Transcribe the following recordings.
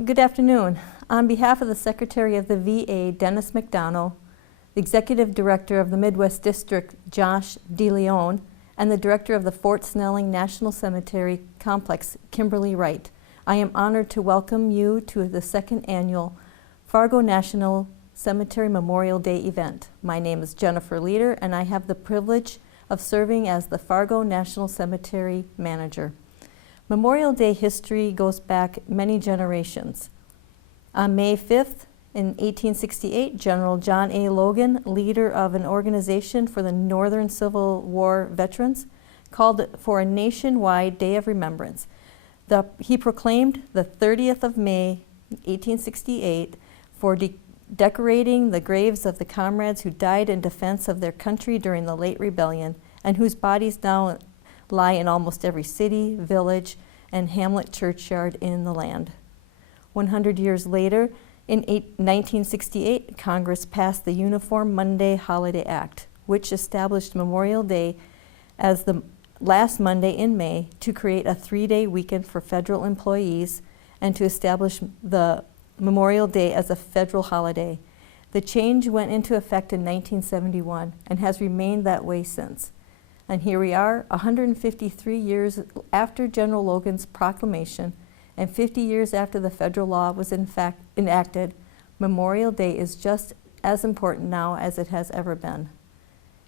Good afternoon. On behalf of the Secretary of the VA, Dennis McDonald, the Executive Director of the Midwest District, Josh DeLeon, and the Director of the Fort Snelling National Cemetery Complex, Kimberly Wright, I am honored to welcome you to the second annual Fargo National Cemetery Memorial Day event. My name is Jennifer Leader, and I have the privilege of serving as the Fargo National Cemetery Manager. Memorial Day history goes back many generations. On May 5th, in 1868, General John A. Logan, leader of an organization for the Northern Civil War veterans, called for a nationwide Day of Remembrance. He proclaimed the 30th of May, 1868, for decorating the graves of the comrades who died in defense of their country during the late rebellion and whose bodies now lie in almost every city, village, and hamlet churchyard in the land. 100 years later, in 1968, Congress passed the Uniform Monday Holiday Act, which established Memorial Day as the last Monday in May to create a 3-day weekend for federal employees and to establish the Memorial Day as a federal holiday. The change went into effect in 1971 and has remained that way since. And here we are, 153 years after General Logan's proclamation and 50 years after the federal law was in fact enacted. Memorial Day is just as important now as it has ever been.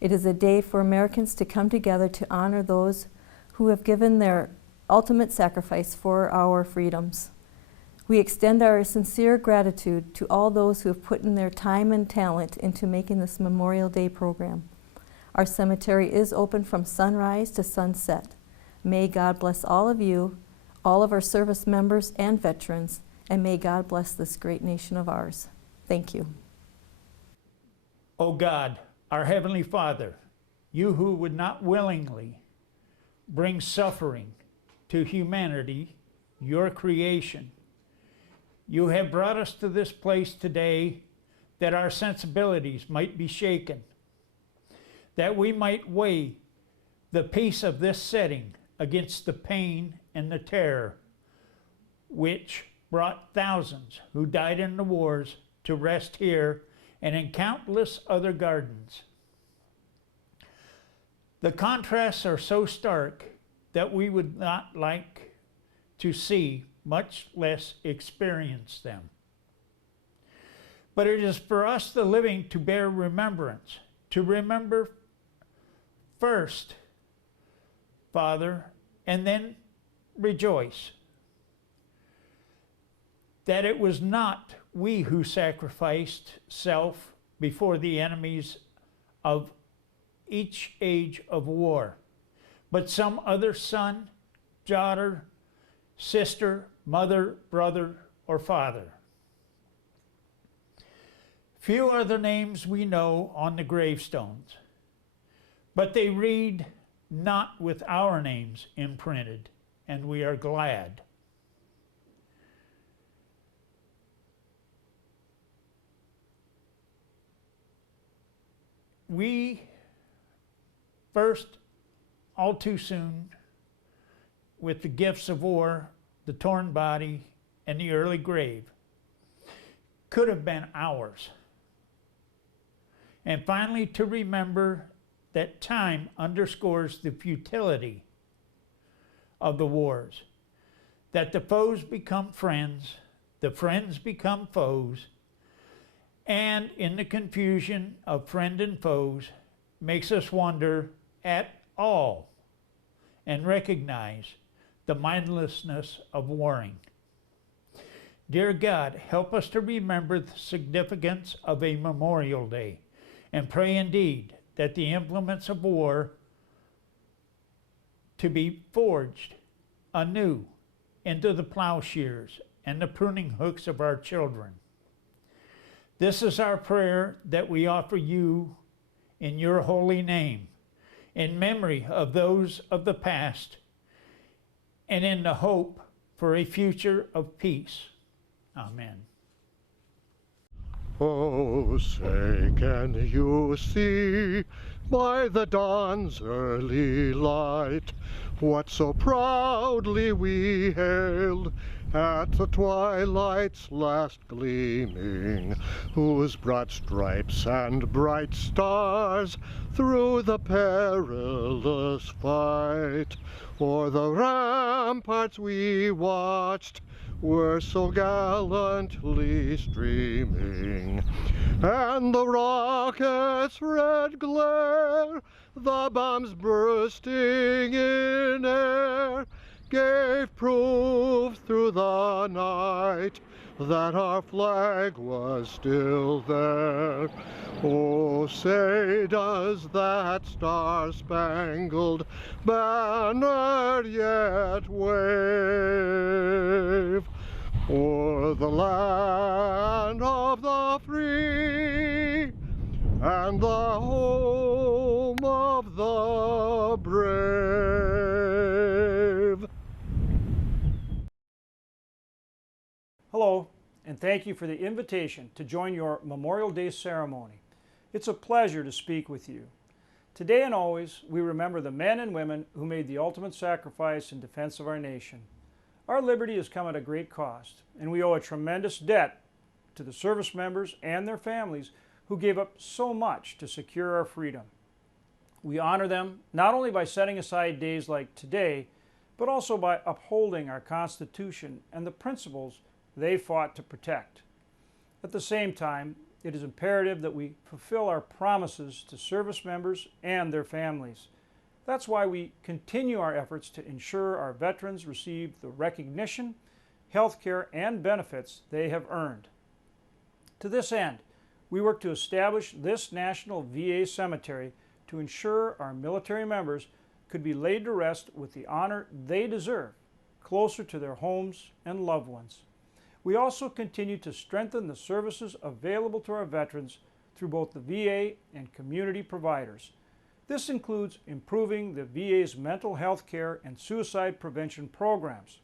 It is a day for Americans to come together to honor those who have given their ultimate sacrifice for our freedoms. We extend our sincere gratitude to all those who have put in their time and talent into making this Memorial Day program. Our cemetery is open from sunrise to sunset. May God bless all of you, all of our service members and veterans, and may God bless this great nation of ours. Thank you. O God, our Heavenly Father, you who would not willingly bring suffering to humanity, your creation, you have brought us to this place today that our sensibilities might be shaken, that we might weigh the peace of this setting against the pain and the terror which brought thousands who died in the wars to rest here and in countless other gardens. The contrasts are so stark that we would not like to see, much less experience them. But it is for us, the living, to bear remembrance, to remember first, Father, and then rejoice that it was not we who sacrificed self before the enemies of each age of war, but some other son, daughter, sister, mother, brother, or father. Few are the names we know on the gravestones, but they read not with our names imprinted, and we are glad. We first, all too soon, with the gifts of war, the torn body, and the early grave, could have been ours. And finally, to remember that time underscores the futility of the wars, that the foes become friends, the friends become foes, and in the confusion of friend and foes makes us wonder at all and recognize the mindlessness of warring. Dear God, help us to remember the significance of a Memorial Day, and pray indeed that the implements of war to be forged anew into the plowshares and the pruning hooks of our children. This is our prayer that we offer you in your holy name, in memory of those of the past, and in the hope for a future of peace. Amen. Oh, say, can you see by the dawn's early light what so proudly we hailed at the twilight's last gleaming, whose broad stripes and bright stars through the perilous fight o'er the ramparts we watched were so gallantly streaming, and the rocket's red glare, the bombs bursting in air, gave proof through the night that our flag was still there. Oh, say does that star-spangled banner yet wave o'er the land of the free and the home of the brave? Hello, and thank you for the invitation to join your Memorial Day ceremony. It's a pleasure to speak with you. Today and always, we remember the men and women who made the ultimate sacrifice in defense of our nation. Our liberty has come at a great cost, and we owe a tremendous debt to the service members and their families who gave up so much to secure our freedom. We honor them not only by setting aside days like today, but also by upholding our Constitution and the principles they fought to protect. At the same time, it is imperative that we fulfill our promises to service members and their families. That's why we continue our efforts to ensure our veterans receive the recognition, health care, and benefits they have earned. To this end, we work to establish this National VA Cemetery to ensure our military members could be laid to rest with the honor they deserve, closer to their homes and loved ones. We also continue to strengthen the services available to our veterans through both the VA and community providers. This includes improving the VA's mental health care and suicide prevention programs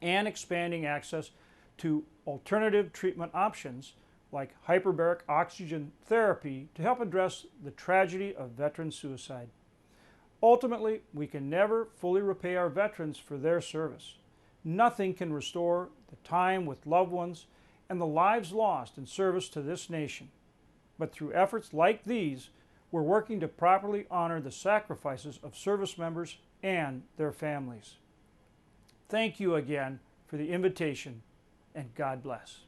and expanding access to alternative treatment options like hyperbaric oxygen therapy to help address the tragedy of veteran suicide. Ultimately, we can never fully repay our veterans for their service. Nothing can restore the time with loved ones and the lives lost in service to this nation. But through efforts like these, we're working to properly honor the sacrifices of service members and their families. Thank you again for the invitation, and God bless.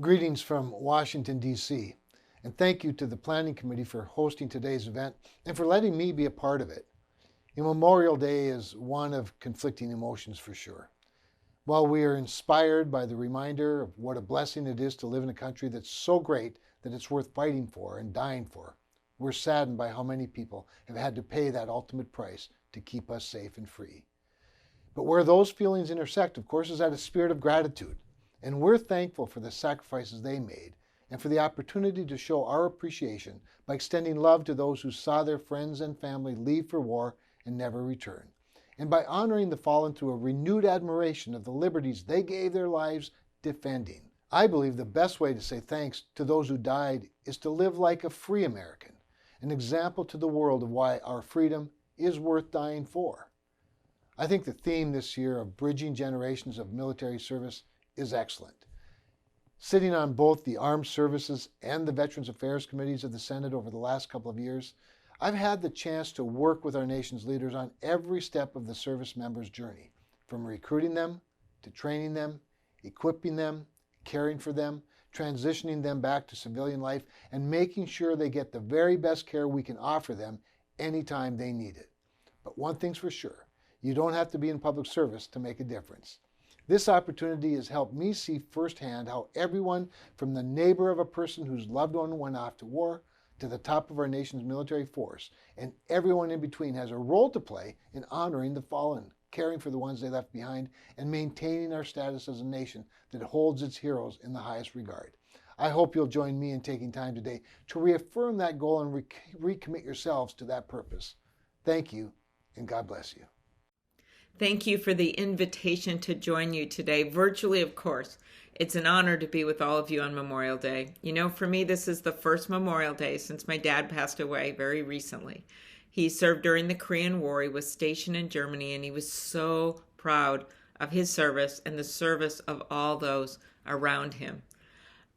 Greetings from Washington, D.C., and thank you to the Planning Committee for hosting today's event and for letting me be a part of it. Memorial Day is one of conflicting emotions for sure. While we are inspired by the reminder of what a blessing it is to live in a country that's so great that it's worth fighting for and dying for, we're saddened by how many people have had to pay that ultimate price to keep us safe and free. But where those feelings intersect, of course, is at a spirit of gratitude. And we're thankful for the sacrifices they made and for the opportunity to show our appreciation by extending love to those who saw their friends and family leave for war and never return, and by honoring the fallen through a renewed admiration of the liberties they gave their lives defending. I believe the best way to say thanks to those who died is to live like a free American, an example to the world of why our freedom is worth dying for. I think the theme this year of bridging generations of military service is excellent. Sitting on both the Armed Services and the Veterans Affairs Committees of the Senate over the last couple of years, I've had the chance to work with our nation's leaders on every step of the service members' journey, from recruiting them to training them, equipping them, caring for them, transitioning them back to civilian life, and making sure they get the very best care we can offer them anytime they need it. But one thing's for sure, you don't have to be in public service to make a difference. This opportunity has helped me see firsthand how everyone from the neighbor of a person whose loved one went off to war to the top of our nation's military force, and everyone in between has a role to play in honoring the fallen, caring for the ones they left behind, and maintaining our status as a nation that holds its heroes in the highest regard. I hope you'll join me in taking time today to reaffirm that goal and recommit yourselves to that purpose. Thank you, and God bless you. Thank you for the invitation to join you today, virtually, of course. It's an honor to be with all of you on Memorial Day. You know, for me, this is the first Memorial Day since my dad passed away very recently. He served during the Korean War. He was stationed in Germany, and he was so proud of his service and the service of all those around him.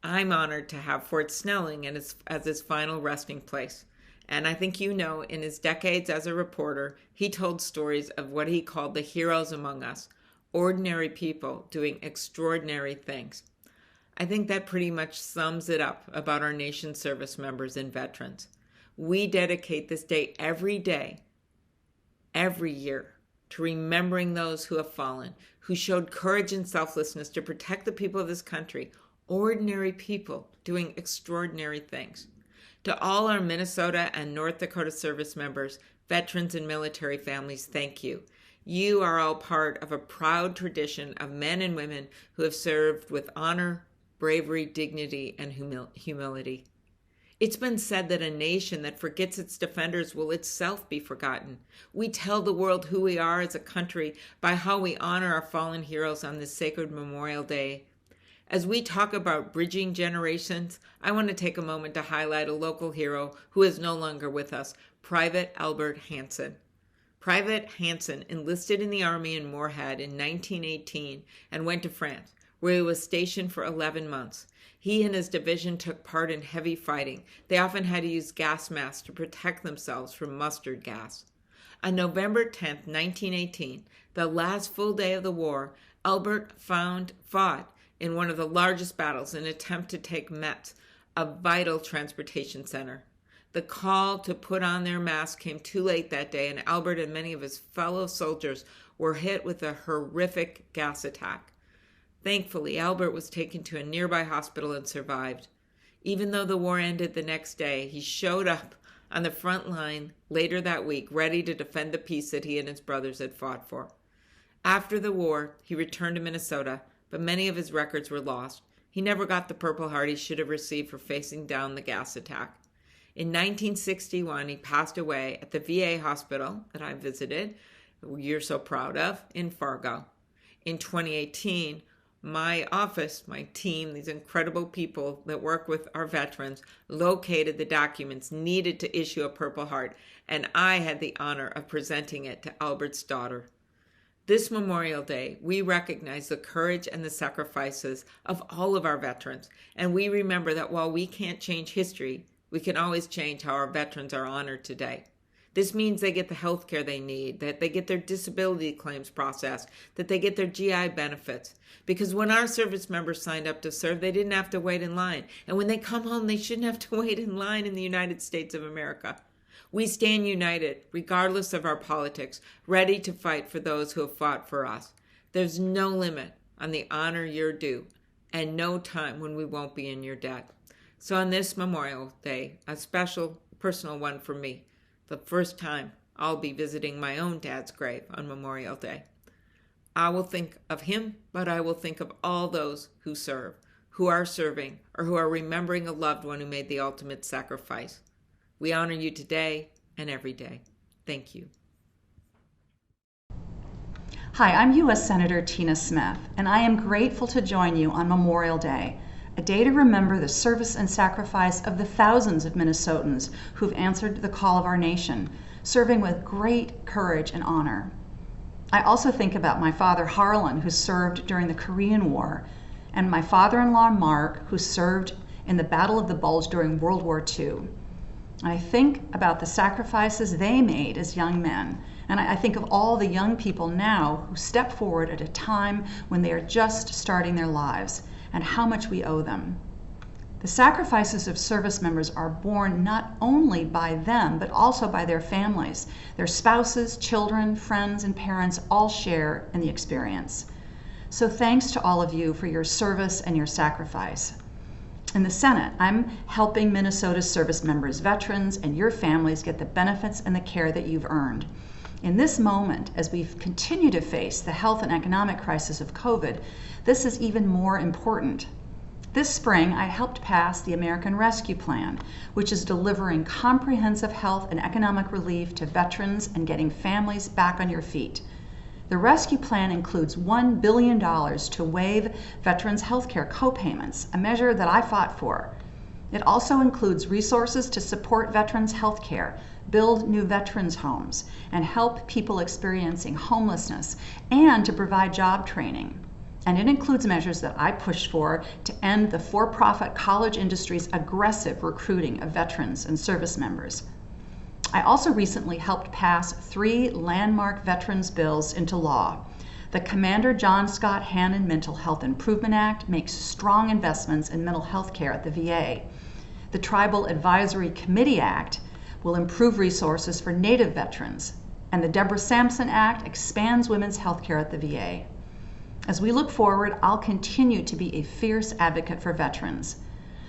I'm honored to have Fort Snelling as his final resting place. And I think you know, in his decades as a reporter, he told stories of what he called the heroes among us, ordinary people doing extraordinary things. I think that pretty much sums it up about our nation's service members and veterans. We dedicate this day, every year, to remembering those who have fallen, who showed courage and selflessness to protect the people of this country, ordinary people doing extraordinary things. To all our Minnesota and North Dakota service members, veterans, and military families, thank you. You are all part of a proud tradition of men and women who have served with honor, bravery, dignity, and humility. It's been said that a nation that forgets its defenders will itself be forgotten. We tell the world who we are as a country by how we honor our fallen heroes on this sacred Memorial Day. As we talk about bridging generations, I want to take a moment to highlight a local hero who is no longer with us, Private Albert Hansen. Private Hansen enlisted in the Army in Moorhead in 1918 and went to France, where he was stationed for 11 months. He and his division took part in heavy fighting. They often had to use gas masks to protect themselves from mustard gas. On November 10, 1918, the last full day of the war, Albert fought in one of the largest battles in an attempt to take Metz, a vital transportation center. The call to put on their masks came too late that day, and Albert and many of his fellow soldiers were hit with a horrific gas attack. Thankfully, Albert was taken to a nearby hospital and survived. Even though the war ended the next day, he showed up on the front line later that week, ready to defend the peace that he and his brothers had fought for. After the war, he returned to Minnesota, but many of his records were lost. He never got the Purple Heart he should have received for facing down the gas attack. In 1961, he passed away at the VA hospital that I visited, you're so proud of, in Fargo. In 2018, my office, my team, these incredible people that work with our veterans, located the documents needed to issue a Purple Heart, and I had the honor of presenting it to Albert's daughter. This Memorial Day, we recognize the courage and the sacrifices of all of our veterans, and we remember that while we can't change history, we can always change how our veterans are honored today. This means they get the health care they need, that they get their disability claims processed, that they get their GI benefits. Because when our service members signed up to serve, they didn't have to wait in line. And when they come home, they shouldn't have to wait in line in the United States of America. We stand united, regardless of our politics, ready to fight for those who have fought for us. There's no limit on the honor you're due, and no time when we won't be in your debt. So on this Memorial Day, a special personal one for me, the first time I'll be visiting my own dad's grave on Memorial Day. I will think of him, but I will think of all those who serve, who are serving, or who are remembering a loved one who made the ultimate sacrifice. We honor you today and every day. Thank you. Hi, I'm U.S. Senator Tina Smith, and I am grateful to join you on Memorial Day, a day to remember the service and sacrifice of the thousands of Minnesotans who've answered the call of our nation, serving with great courage and honor. I also think about my father Harlan, who served during the Korean War, and my father-in-law Mark, who served in the Battle of the Bulge during World War II. I think about the sacrifices they made as young men, and I think of all the young people now who step forward at a time when they are just starting their lives, and how much we owe them. The sacrifices of service members are borne not only by them, but also by their families. Their spouses, children, friends, and parents all share in the experience. So thanks to all of you for your service and your sacrifice. In the Senate, I'm helping Minnesota's service members, veterans, and your families get the benefits and the care that you've earned. In this moment, as we continue to face the health and economic crisis of COVID, this is even more important. This spring, I helped pass the American Rescue Plan, which is delivering comprehensive health and economic relief to veterans and getting families back on your feet. The Rescue Plan includes $1 billion to waive veterans' health care co-payments, a measure that I fought for. It also includes resources to support veterans' health care, build new veterans' homes, and help people experiencing homelessness, and to provide job training. And it includes measures that I pushed for to end the for-profit college industry's aggressive recruiting of veterans and service members. I also recently helped pass 3 landmark veterans bills into law. The Commander John Scott Hannon Mental Health Improvement Act makes strong investments in mental health care at the VA. The Tribal Advisory Committee Act will improve resources for Native veterans, and the Deborah Sampson Act expands women's health care at the VA. As we look forward, I'll continue to be a fierce advocate for veterans.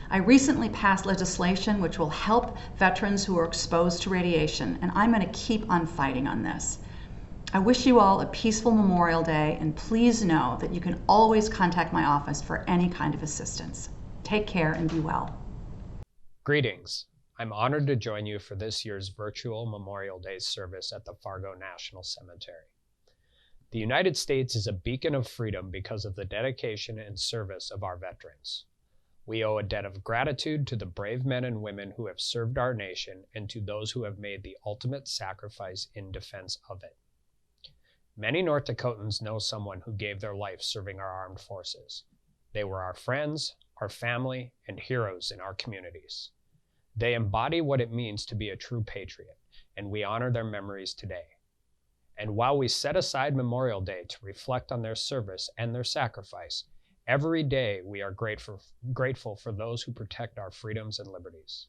I recently passed legislation which will help veterans who are exposed to radiation, and I'm going to keep on fighting on this. I wish you all a peaceful Memorial Day, and please know that you can always contact my office for any kind of assistance. Take care and be well. Greetings. I'm honored to join you for this year's virtual Memorial Day service at the Fargo National Cemetery. The United States is a beacon of freedom because of the dedication and service of our veterans. We owe a debt of gratitude to the brave men and women who have served our nation and to those who have made the ultimate sacrifice in defense of it. Many North Dakotans know someone who gave their life serving our armed forces. They were our friends, our family, and heroes in our communities. They embody what it means to be a true patriot, and we honor their memories today. And while we set aside Memorial Day to reflect on their service and their sacrifice, every day we are grateful for those who protect our freedoms and liberties.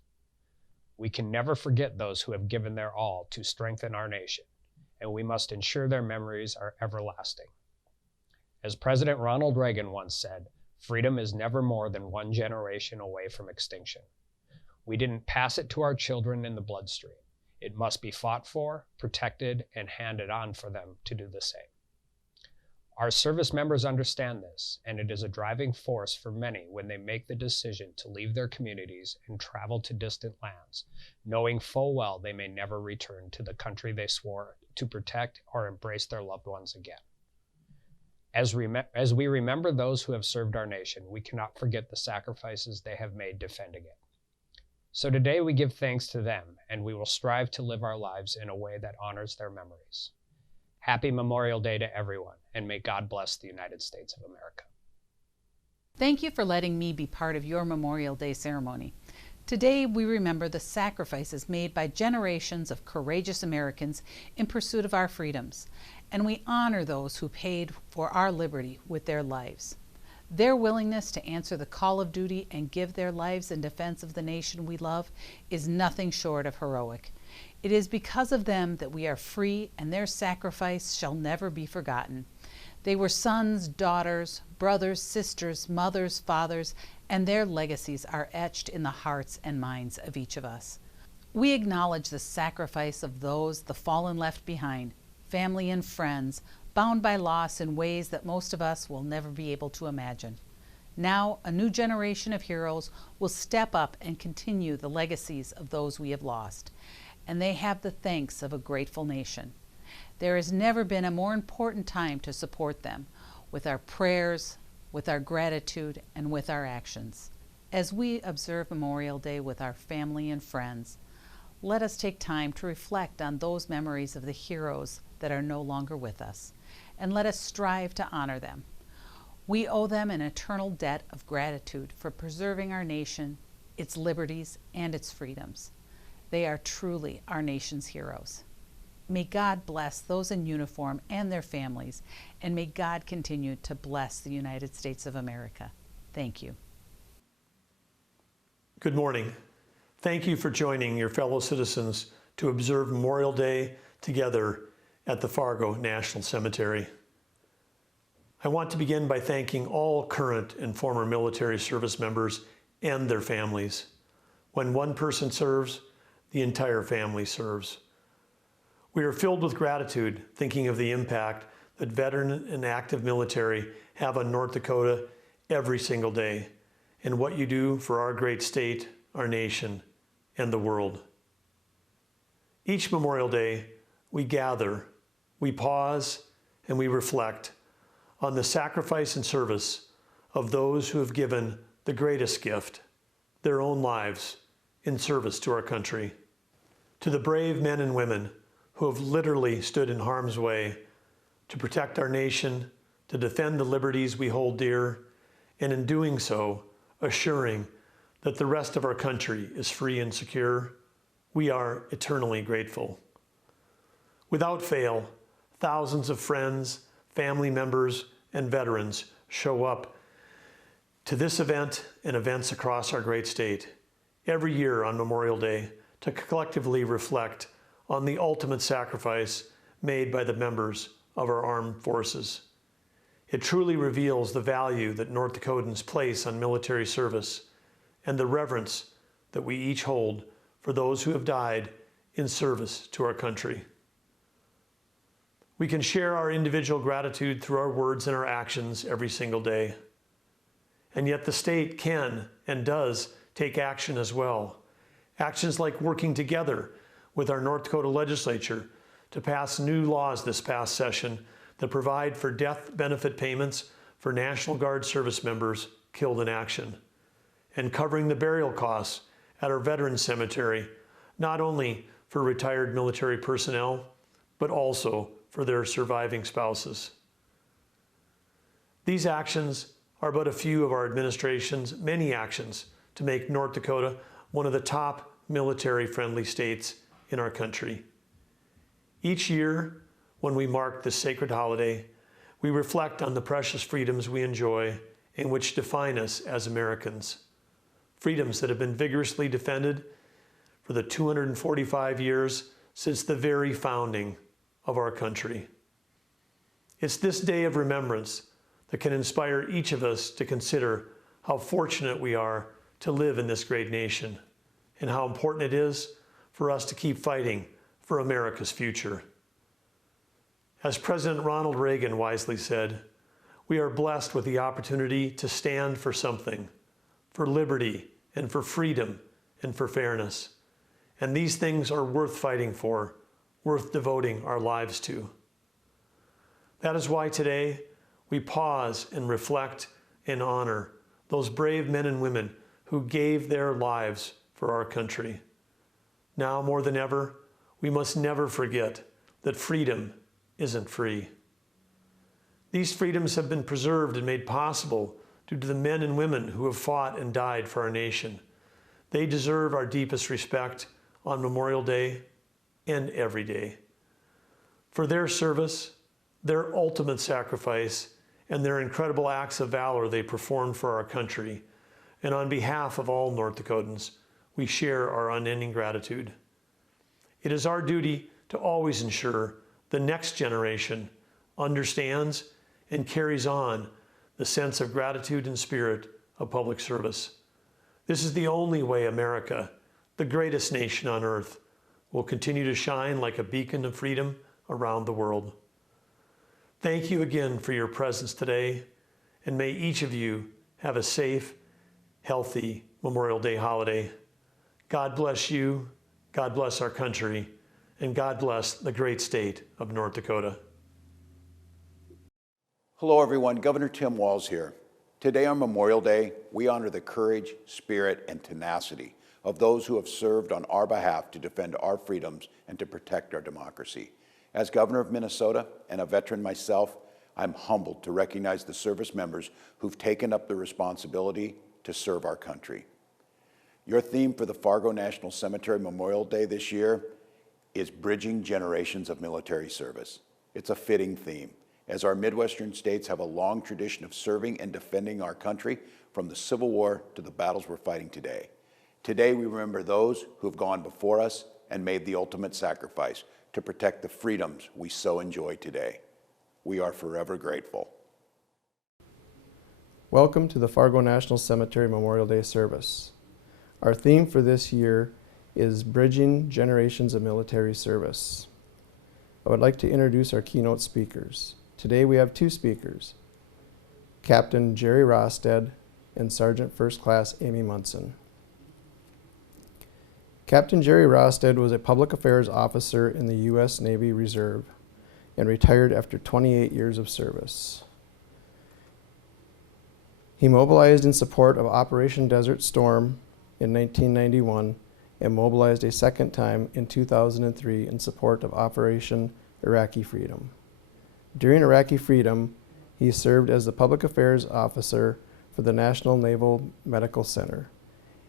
We can never forget those who have given their all to strengthen our nation, and we must ensure their memories are everlasting. As President Ronald Reagan once said, freedom is never more than one generation away from extinction. We didn't pass it to our children in the bloodstream. It must be fought for, protected, and handed on for them to do the same. Our service members understand this, and it is a driving force for many when they make the decision to leave their communities and travel to distant lands, knowing full well they may never return to the country they swore to protect or embrace their loved ones again. As we remember those who have served our nation, we cannot forget the sacrifices they have made defending it. So today we give thanks to them, and we will strive to live our lives in a way that honors their memories. Happy Memorial Day to everyone, and may God bless the United States of America. Thank you for letting me be part of your Memorial Day ceremony. Today we remember the sacrifices made by generations of courageous Americans in pursuit of our freedoms, and we honor those who paid for our liberty with their lives. Their willingness to answer the call of duty and give their lives in defense of the nation we love is nothing short of heroic. It is because of them that we are free, and their sacrifice shall never be forgotten. They were sons, daughters, brothers, sisters, mothers, fathers, and their legacies are etched in the hearts and minds of each of us. We acknowledge the sacrifice of those the fallen left behind, family and friends, bound by loss in ways that most of us will never be able to imagine. Now, a new generation of heroes will step up and continue the legacies of those we have lost, and they have the thanks of a grateful nation. There has never been a more important time to support them, with our prayers, with our gratitude, and with our actions. As we observe Memorial Day with our family and friends, let us take time to reflect on those memories of the heroes that are no longer with us, and let us strive to honor them. We owe them an eternal debt of gratitude for preserving our nation, its liberties, and its freedoms. They are truly our nation's heroes. May God bless those in uniform and their families, and may God continue to bless the United States of America. Thank you. Good morning. Thank you for joining your fellow citizens to observe Memorial Day together at the Fargo National Cemetery. I want to begin by thanking all current and former military service members and their families. When one person serves, the entire family serves. We are filled with gratitude thinking of the impact that veteran and active military have on North Dakota every single day, and what you do for our great state, our nation, and the world. Each Memorial Day, we gather, we pause, and we reflect on the sacrifice and service of those who have given the greatest gift, their own lives in service to our country. To the brave men and women who have literally stood in harm's way to protect our nation, to defend the liberties we hold dear, and in doing so, assuring that the rest of our country is free and secure, we are eternally grateful. Without fail, thousands of friends, family members, and veterans show up to this event and events across our great state every year on Memorial Day to collectively reflect on the ultimate sacrifice made by the members of our armed forces. It truly reveals the value that North Dakotans place on military service and the reverence that we each hold for those who have died in service to our country. We can share our individual gratitude through our words and our actions every single day. And yet the state can and does take action as well. Actions like working together with our North Dakota legislature to pass new laws this past session that provide for death benefit payments for National Guard service members killed in action, and covering the burial costs at our Veterans Cemetery, not only for retired military personnel, but also for their surviving spouses. These actions are but a few of our administration's many actions to make North Dakota one of the top military-friendly states in our country. Each year, when we mark this sacred holiday, we reflect on the precious freedoms we enjoy and which define us as Americans. Freedoms that have been vigorously defended for the 245 years since the very founding of our country. It's this day of remembrance that can inspire each of us to consider how fortunate we are to live in this great nation and how important it is for us to keep fighting for America's future. As President Ronald Reagan wisely said, we are blessed with the opportunity to stand for something, for liberty and for freedom and for fairness. And these things are worth fighting for, worth devoting our lives to. That is why today we pause and reflect and honor those brave men and women who gave their lives for our country. Now more than ever, we must never forget that freedom isn't free. These freedoms have been preserved and made possible due to the men and women who have fought and died for our nation. They deserve our deepest respect on Memorial Day and every day. For their service, their ultimate sacrifice, and their incredible acts of valor they performed for our country. And on behalf of all North Dakotans, we share our unending gratitude. It is our duty to always ensure the next generation understands and carries on the sense of gratitude and spirit of public service. This is the only way America, the greatest nation on earth, will continue to shine like a beacon of freedom around the world. Thank you again for your presence today, and may each of you have a safe, healthy Memorial Day holiday. God bless you, God bless our country, and God bless the great state of North Dakota. Hello everyone, Governor Tim Walz here. Today on Memorial Day, we honor the courage, spirit, and tenacity of those who have served on our behalf to defend our freedoms and to protect our democracy. As Governor of Minnesota and a veteran myself, I'm humbled to recognize the service members who've taken up the responsibility to serve our country. Your theme for the Fargo National Cemetery Memorial Day this year is Bridging Generations of Military Service. It's a fitting theme, as our Midwestern states have a long tradition of serving and defending our country from the Civil War to the battles we're fighting today. Today we remember those who have gone before us and made the ultimate sacrifice to protect the freedoms we so enjoy today. We are forever grateful. Welcome to the Fargo National Cemetery Memorial Day service. Our theme for this year is Bridging Generations of Military Service. I would like to introduce our keynote speakers. Today we have two speakers, Captain Jerry Rosted and Sergeant First Class Amy Munson. Captain Jerry Rosted was a public affairs officer in the U.S. Navy Reserve and retired after 28 years of service. He mobilized in support of Operation Desert Storm in 1991 and mobilized a second time in 2003 in support of Operation Iraqi Freedom. During Iraqi Freedom, he served as the Public Affairs Officer for the National Naval Medical Center.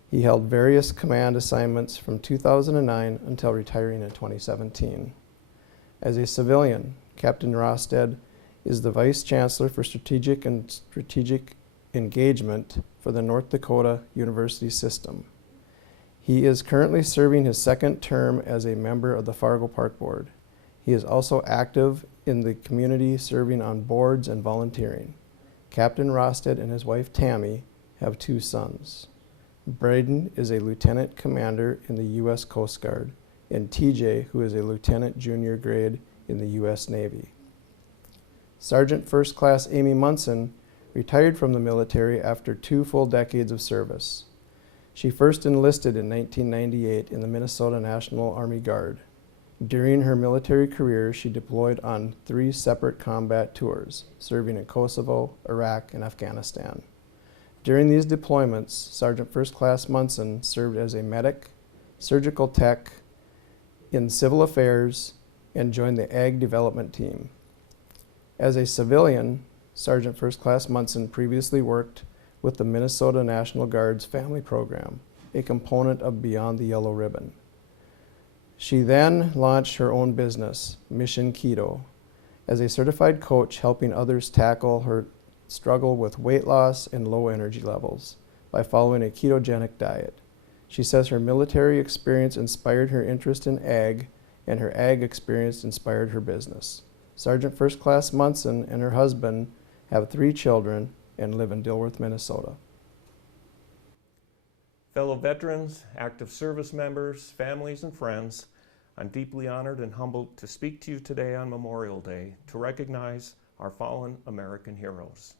He held various command assignments from 2009 until retiring in 2017. As a civilian, Captain Rosted is the Vice Chancellor for Strategic Engagement for the North Dakota University System. He is currently serving his second term as a member of the Fargo Park Board. He is also active in the community, serving on boards and volunteering. Captain Rosted and his wife Tammy have 2 sons. Braden is a lieutenant commander in the U.S. Coast Guard, and TJ, who is a lieutenant junior grade in the U.S. Navy. Sergeant First Class Amy Munson retired from the military after 2 full decades of service. She first enlisted in 1998 in the Minnesota National Army Guard. During her military career, she deployed on 3 separate combat tours, serving in Kosovo, Iraq, and Afghanistan. During these deployments, Sergeant First Class Munson served as a medic, surgical tech in civil affairs, and joined the Ag Development Team. As a civilian, Sergeant First Class Munson previously worked with the Minnesota National Guard's Family Program, a component of Beyond the Yellow Ribbon. She then launched her own business, Mission Keto, as a certified coach helping others tackle her struggle with weight loss and low energy levels by following a ketogenic diet. She says her military experience inspired her interest in ag, and her ag experience inspired her business. Sergeant First Class Munson and her husband have 3 children and live in Dilworth, Minnesota. Fellow veterans, active service members, families, and friends, I'm deeply honored and humbled to speak to you today on Memorial Day to recognize our fallen American heroes.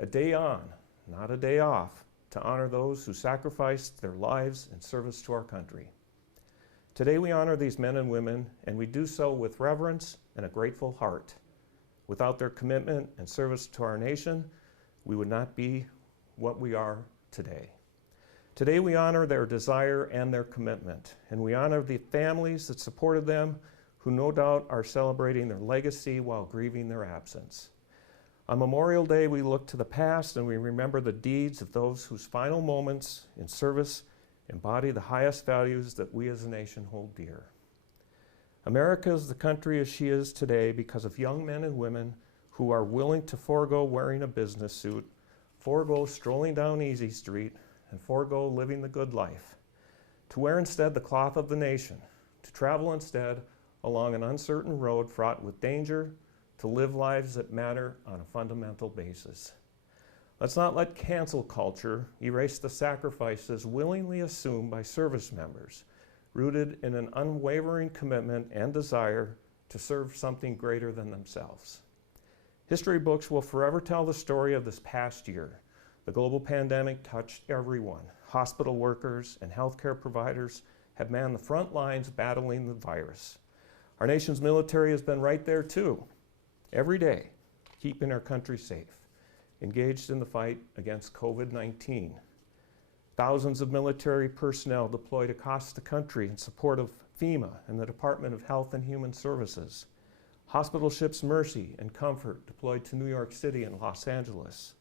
A day on, not a day off, to honor those who sacrificed their lives in service to our country. Today we honor these men and women, and we do so with reverence and a grateful heart. Without their commitment and service to our nation, we would not be what we are today. Today we honor their desire and their commitment, and we honor the families that supported them, who no doubt are celebrating their legacy while grieving their absence. On Memorial Day, we look to the past and we remember the deeds of those whose final moments in service embody the highest values that we as a nation hold dear. America is the country as she is today because of young men and women who are willing to forego wearing a business suit, forego strolling down Easy Street, and forego living the good life, to wear instead the cloth of the nation, to travel instead along an uncertain road fraught with danger, to live lives that matter on a fundamental basis. Let's not let cancel culture erase the sacrifices willingly assumed by service members, rooted in an unwavering commitment and desire to serve something greater than themselves. History books will forever tell the story of this past year. The global pandemic touched everyone. Hospital workers and healthcare providers have manned the front lines battling the virus. Our nation's military has been right there too, every day, keeping our country safe, engaged in the fight against COVID-19. Thousands of military personnel deployed across the country in support of FEMA and the Department of Health and Human Services. Hospital ships Mercy and Comfort deployed to New York City and Los Angeles.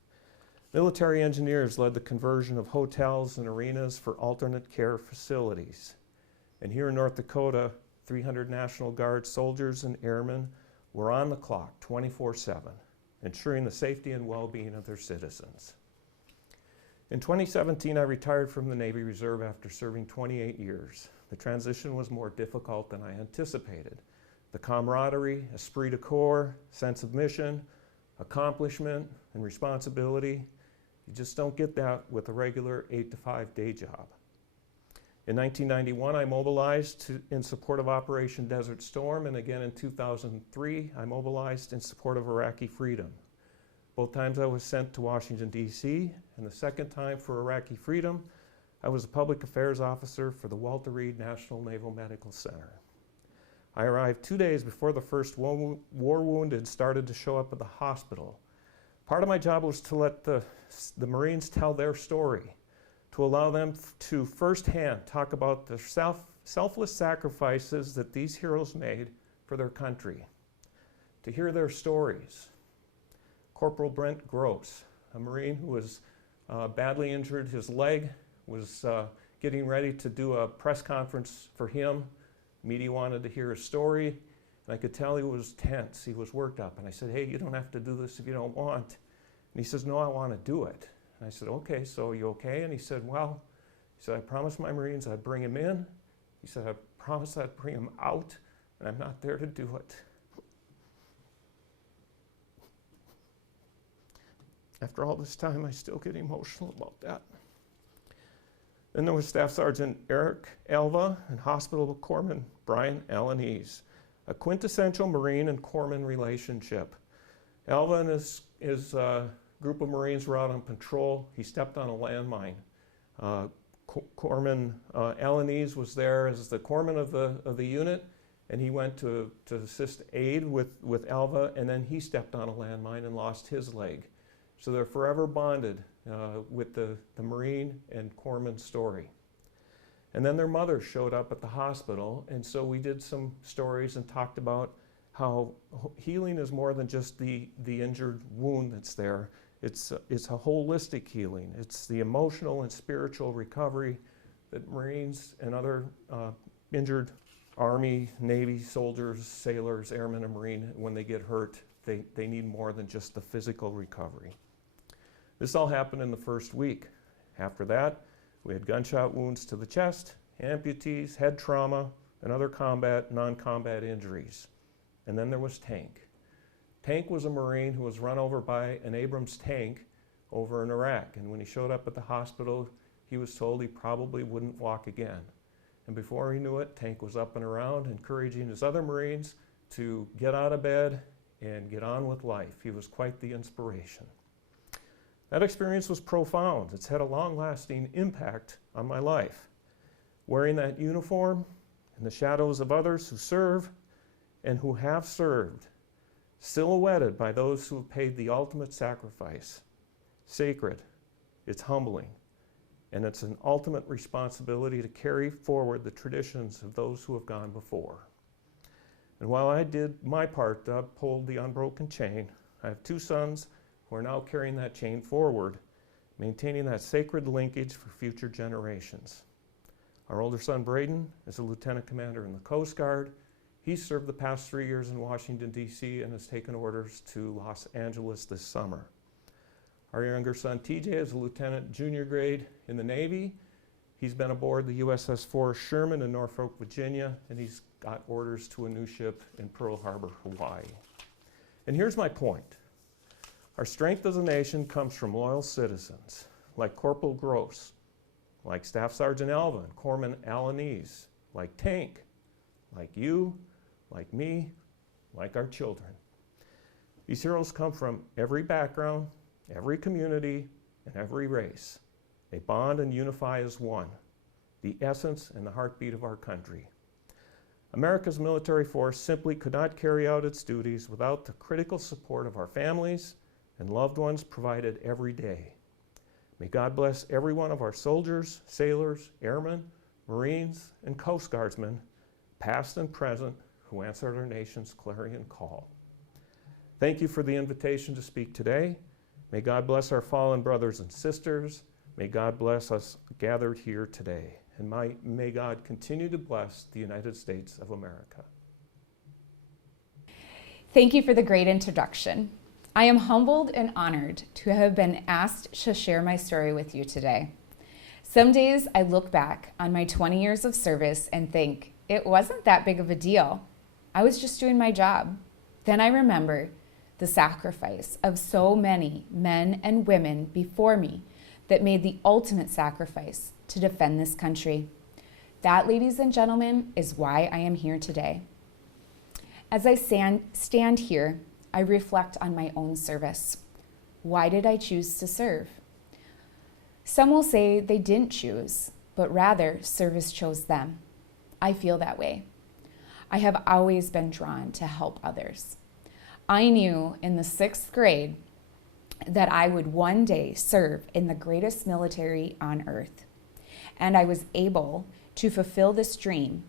Military engineers led the conversion of hotels and arenas for alternate care facilities. And here in North Dakota, 300 National Guard soldiers and airmen were on the clock 24/7, ensuring the safety and well-being of their citizens. In 2017, I retired from the Navy Reserve after serving 28 years. The transition was more difficult than I anticipated. The camaraderie, esprit de corps, sense of mission, accomplishment, and responsibility, you just don't get that with a regular 8-to-5 day job. In 1991, I mobilized in support of Operation Desert Storm, and again in 2003, I mobilized in support of Iraqi freedom. Both times I was sent to Washington, D.C., and the second time for Iraqi freedom, I was a public affairs officer for the Walter Reed National Naval Medical Center. I arrived 2 days before the first war wounded started to show up at the hospital. Part of my job was to let the Marines tell their story, to allow them to firsthand talk about the selfless sacrifices that these heroes made for their country, to hear their stories. Corporal Brent Gross, a Marine who was badly injured, his leg, was getting ready to do a press conference for him. Media wanted to hear his story, and I could tell he was tense, he was worked up. And I said, hey, you don't have to do this if you don't want. And he says, no, I want to do it. And I said, okay, so you okay? And he said, well, I promised my Marines I'd bring him in. He said, I promised I'd bring him out, and I'm not there to do it. After all this time, I still get emotional about that. Then there was Staff Sergeant Eric Alva and Hospital Corpsman Brian Alaniz, a quintessential Marine and Corpsman relationship. Alva and his group of Marines were out on patrol. He stepped on a landmine. Corpsman Alaniz was there as the corpsman of the unit, and he went to assist aid with Alva, and then he stepped on a landmine and lost his leg. So they're forever bonded with the Marine and Corpsman story. And then their mother showed up at the hospital, and so we did some stories and talked about how healing is more than just the injured wound that's there. It's a holistic healing. It's the emotional and spiritual recovery that Marines and other injured Army, Navy soldiers, sailors, airmen, and Marine, when they get hurt, they need more than just the physical recovery. This all happened in the first week. After that, we had gunshot wounds to the chest, amputees, head trauma, and other non-combat injuries. And then there was Tank. Tank was a Marine who was run over by an Abrams tank over in Iraq. And when he showed up at the hospital, he was told he probably wouldn't walk again. And before he knew it, Tank was up and around, encouraging his other Marines to get out of bed and get on with life. He was quite the inspiration. That experience was profound. It's had a long-lasting impact on my life. Wearing that uniform in the shadows of others who serve and who have served, silhouetted by those who have paid the ultimate sacrifice. Sacred, it's humbling, and it's an ultimate responsibility to carry forward the traditions of those who have gone before. And while I did my part to uphold the unbroken chain, I have two sons who are now carrying that chain forward, maintaining that sacred linkage for future generations. Our older son, Braden, is a lieutenant commander in the Coast Guard. He's served the past 3 years in Washington, D.C. and has taken orders to Los Angeles this summer. Our younger son, TJ, is a lieutenant junior grade in the Navy. He's been aboard the USS Forrest Sherman in Norfolk, Virginia, and he's got orders to a new ship in Pearl Harbor, Hawaii. And here's my point. Our strength as a nation comes from loyal citizens like Corporal Gross, like Staff Sergeant Alva and Corpsman Alaniz, like Tank, like you, like me, like our children. These heroes come from every background, every community, and every race. They bond and unify as one, the essence and the heartbeat of our country. America's military force simply could not carry out its duties without the critical support of our families and loved ones provided every day. May God bless every one of our soldiers, sailors, airmen, Marines, and Coast Guardsmen, past and present, who answered our nation's clarion call. Thank you for the invitation to speak today. May God bless our fallen brothers and sisters. May God bless us gathered here today. And may God continue to bless the United States of America. Thank you for the great introduction. I am humbled and honored to have been asked to share my story with you today. Some days I look back on my 20 years of service and think, it wasn't that big of a deal. I was just doing my job. Then I remember the sacrifice of so many men and women before me that made the ultimate sacrifice to defend this country. That, ladies and gentlemen, is why I am here today. As I stand here, I reflect on my own service. Why did I choose to serve? Some will say they didn't choose, but rather service chose them. I feel that way. I have always been drawn to help others. I knew in the 6th grade that I would one day serve in the greatest military on earth. And I was able to fulfill this dream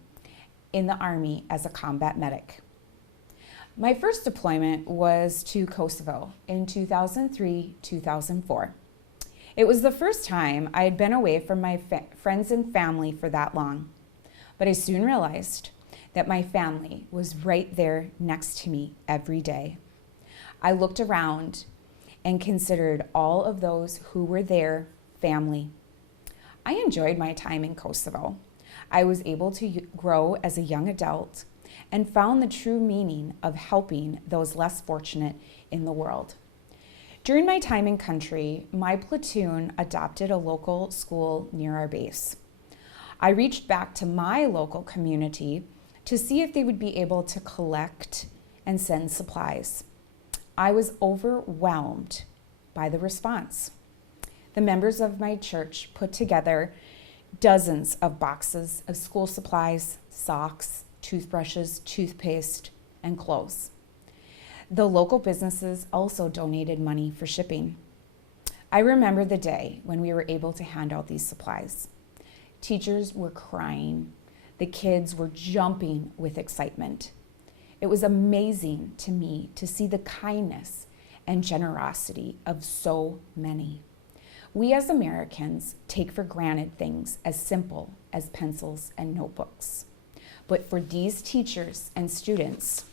in the Army as a combat medic. My first deployment was to Kosovo in 2003-2004. It was the first time I had been away from my friends and family for that long, but I soon realized that my family was right there next to me every day. I looked around and considered all of those who were there family. I enjoyed my time in Kosovo. I was able to grow as a young adult and found the true meaning of helping those less fortunate in the world. During my time in country, my platoon adopted a local school near our base. I reached back to my local community to see if they would be able to collect and send supplies. I was overwhelmed by the response. The members of my church put together dozens of boxes of school supplies, socks, toothbrushes, toothpaste, and clothes. The local businesses also donated money for shipping. I remember the day when we were able to hand out these supplies. Teachers were crying. The kids were jumping with excitement. It was amazing to me to see the kindness and generosity of so many. We as Americans take for granted things as simple as pencils and notebooks. But for these teachers and students,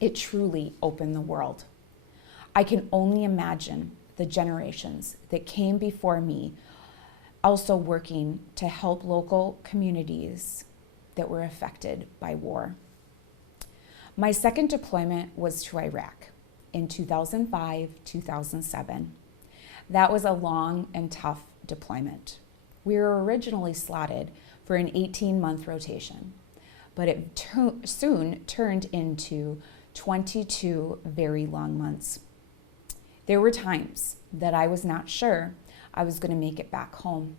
it truly opened the world. I can only imagine the generations that came before me also working to help local communities that were affected by war. My second deployment was to Iraq in 2005-2007. That was a long and tough deployment. We were originally slotted for an 18-month rotation, but it soon turned into 22 very long months. There were times that I was not sure I was going to make it back home.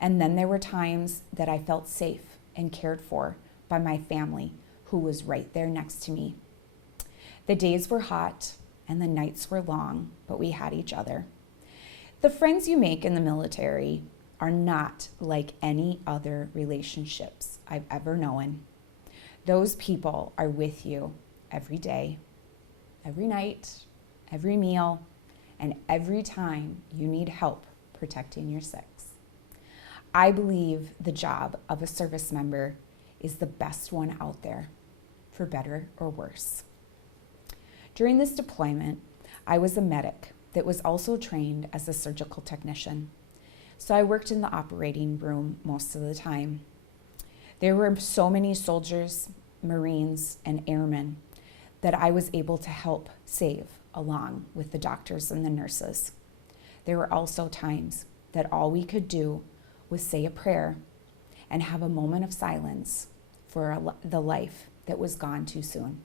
And then there were times that I felt safe and cared for by my family, who was right there next to me. The days were hot and the nights were long, but we had each other. The friends you make in the military are not like any other relationships I've ever known. Those people are with you every day, every night, every meal, and every time you need help protecting your six. I believe the job of a service member is the best one out there, for better or worse. During this deployment, I was a medic that was also trained as a surgical technician. So I worked in the operating room most of the time. There were so many soldiers, Marines, and airmen that I was able to help save along with the doctors and the nurses. There were also times that all we could do was say a prayer and have a moment of silence for the life that was gone too soon.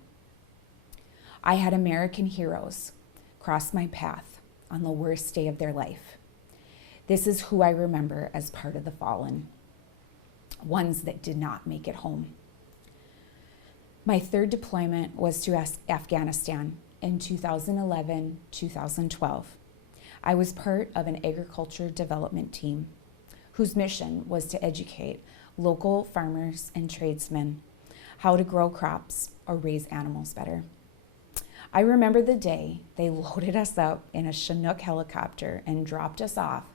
I had American heroes cross my path on the worst day of their life. This is who I remember as part of the fallen, ones that did not make it home. My third deployment was to Afghanistan in 2011-2012. I was part of an agriculture development team whose mission was to educate local farmers and tradesmen how to grow crops or raise animals better. I remember the day they loaded us up in a Chinook helicopter and dropped us off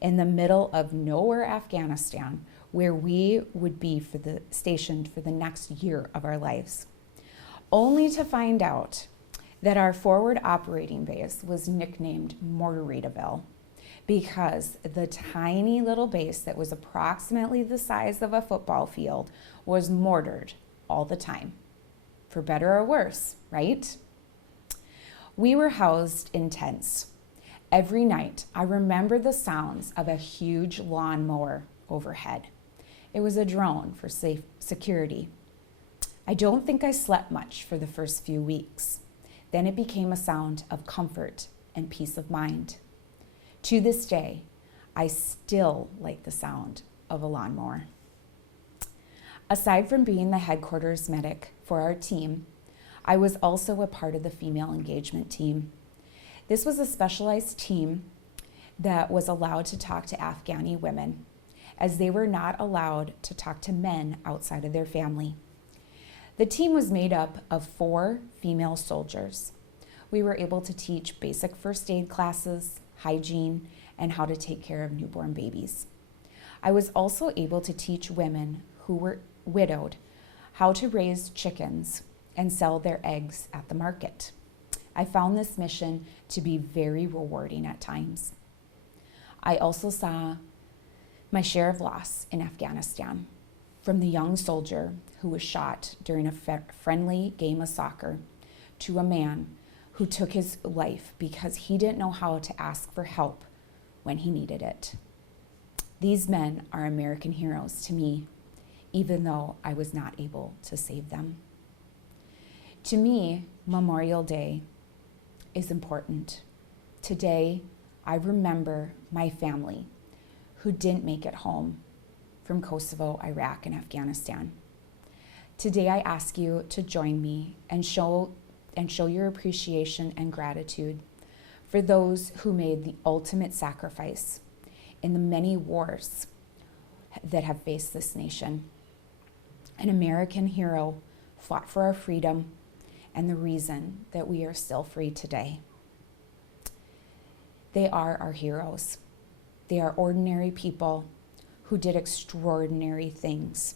in the middle of nowhere, Afghanistan, where we would be stationed for the next year of our lives, only to find out that our forward operating base was nicknamed Mortaritaville because the tiny little base that was approximately the size of a football field was mortared all the time, for better or worse, right? We were housed in tents. Every night, I remember the sounds of a huge lawnmower overhead. It was a drone for safe security. I don't think I slept much for the first few weeks. Then it became a sound of comfort and peace of mind. To this day, I still like the sound of a lawnmower. Aside from being the headquarters medic for our team, I was also a part of the female engagement team. This was a specialized team that was allowed to talk to Afghani women, as they were not allowed to talk to men outside of their family. The team was made up of 4 female soldiers. We were able to teach basic first aid classes, hygiene, and how to take care of newborn babies. I was also able to teach women who were widowed how to raise chickens and sell their eggs at the market. I found this mission to be very rewarding at times. I also saw my share of loss in Afghanistan, from the young soldier who was shot during a friendly game of soccer to a man who took his life because he didn't know how to ask for help when he needed it. These men are American heroes to me, even though I was not able to save them. To me, Memorial Day is important. Today, I remember my family who didn't make it home from Kosovo, Iraq, and Afghanistan. Today, I ask you to join me and show your appreciation and gratitude for those who made the ultimate sacrifice in the many wars that have faced this nation. An American hero fought for our freedom and the reason that we are still free today. They are our heroes. They are ordinary people who did extraordinary things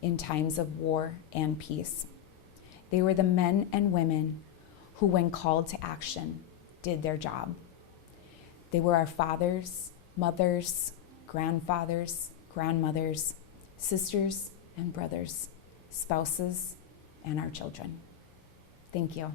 in times of war and peace. They were the men and women who, when called to action, did their job. They were our fathers, mothers, grandfathers, grandmothers, sisters and brothers, spouses, and our children. Thank you.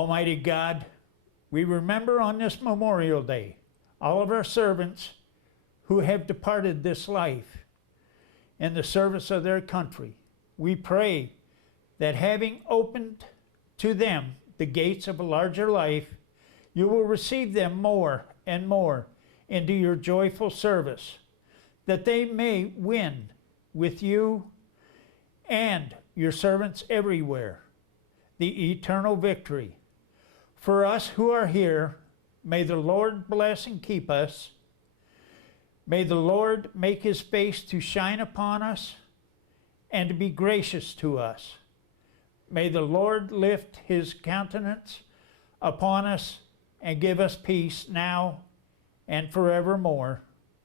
Almighty God, we remember on this Memorial Day all of our servants who have departed this life in the service of their country. We pray that having opened to them the gates of a larger life, you will receive them more and more into your joyful service, that they may win with you and your servants everywhere the eternal victory. For us who are here, may the Lord bless and keep us. May the Lord make his face to shine upon us and to be gracious to us. May the Lord lift his countenance upon us and give us peace now and forevermore.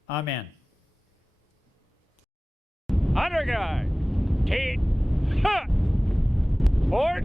Amen. Under guy, T, Port,